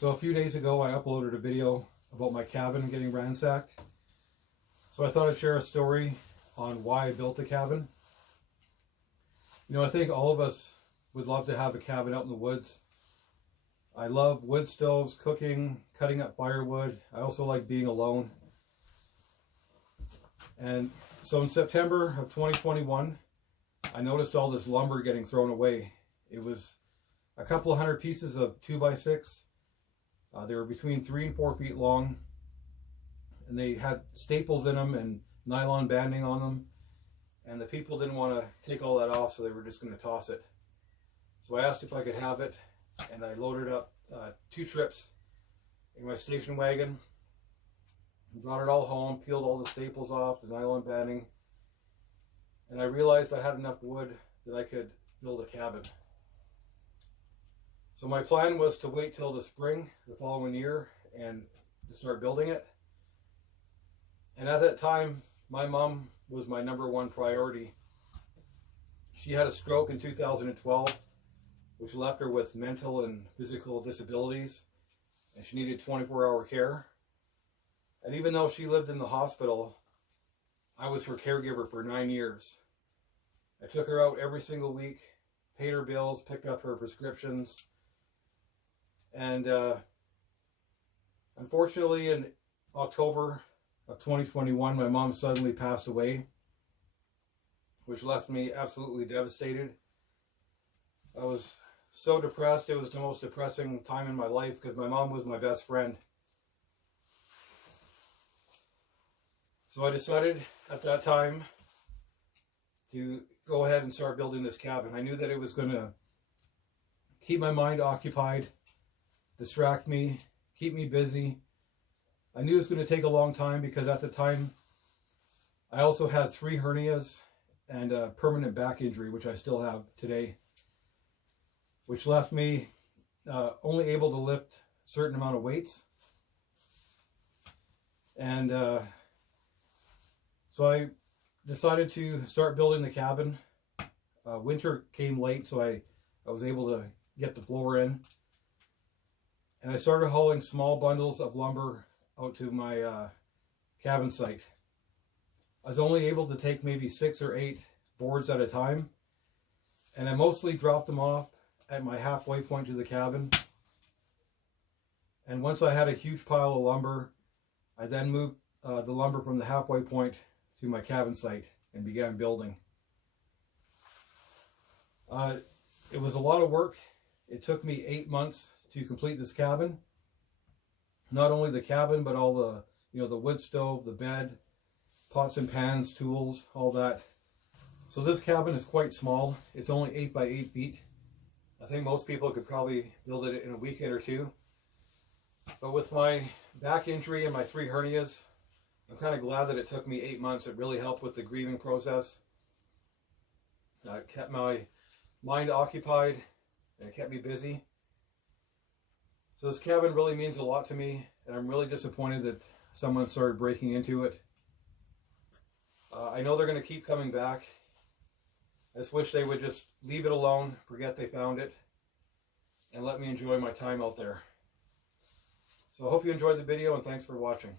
So a few days ago I uploaded a video about my cabin getting ransacked. So I thought I'd share a story on why I built a cabin. You know, I think all of us would love to have a cabin out in the woods. I love wood stoves, cooking, cutting up firewood. I also like being alone. And so in September of 2021, I noticed all this lumber getting thrown away. It was a couple of hundred pieces of 2x6. They were between 3 and 4 feet long, and they had staples in them and nylon banding on them, and the people didn't want to take all that off, so they were just going to toss it. So I asked if I could have it, and I loaded up 2 trips in my station wagon, brought it all home, peeled all the staples off, the nylon banding, and I realized I had enough wood that I could build a cabin. So my plan was to wait till the spring the following year and to start building it. And at that time, my mom was my #1 priority. She had a stroke in 2012, which left her with mental and physical disabilities, and she needed 24-hour care. And even though she lived in the hospital, I was her caregiver for 9 years. I took her out every single week, paid her bills, picked up her prescriptions. And unfortunately, in October of 2021, my mom suddenly passed away, which left me absolutely devastated. I was so depressed. It was the most depressing time in my life because my mom was my best friend. So I decided at that time to go ahead and start building this cabin. I knew that it was going to keep my mind occupied, distract me, keep me busy. I knew it was going to take a long time because at the time I also had 3 hernias and a permanent back injury, which I still have today, which left me only able to lift a certain amount of weights. And so I decided to start building the cabin. Winter came late, so I was able to get the floor in. And I started hauling small bundles of lumber out to my cabin site. I was only able to take maybe 6 or 8 boards at a time, and I mostly dropped them off at my halfway point to the cabin. And once I had a huge pile of lumber, I then moved the lumber from the halfway point to my cabin site and began building. It was a lot of work. It took me 8 months to complete this cabin. Not only the cabin, but all the, the wood stove, the bed, pots and pans, tools, all that. So this cabin is quite small. It's only 8 by 8 feet. I think most people could probably build it in a weekend or 2. But with my back injury and my 3 hernias, I'm kind of glad that it took me 8 months. It really helped with the grieving process. It kept my mind occupied and it kept me busy. So this cabin really means a lot to me, and I'm really disappointed that someone started breaking into it. I know they're going to keep coming back. I just wish they would just leave it alone, forget they found it, and let me enjoy my time out there. So I hope you enjoyed the video, and thanks for watching.